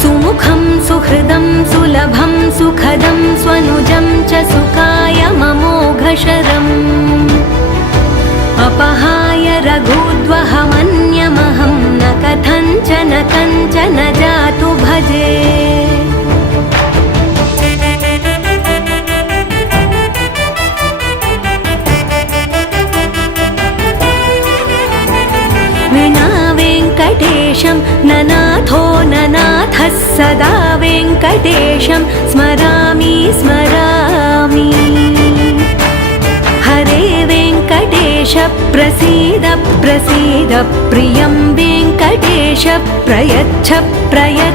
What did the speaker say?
सुमुखं सुहृदं सुलभं सुखदं स्वनुजं च सुखाय ममोघशरम् अपहाय रघुद्वहमन्यमहं न कथञ्चन जातु भजे। विना वेङ्कटेशं ननाथो ननाथः सदा वेङ्कटेशं स्मरामि स्मरामि। हरे वेङ्कटेश प्रसीद प्रसीद प्रियं वेङ्कटेश प्रयच्छ प्रयच्छ।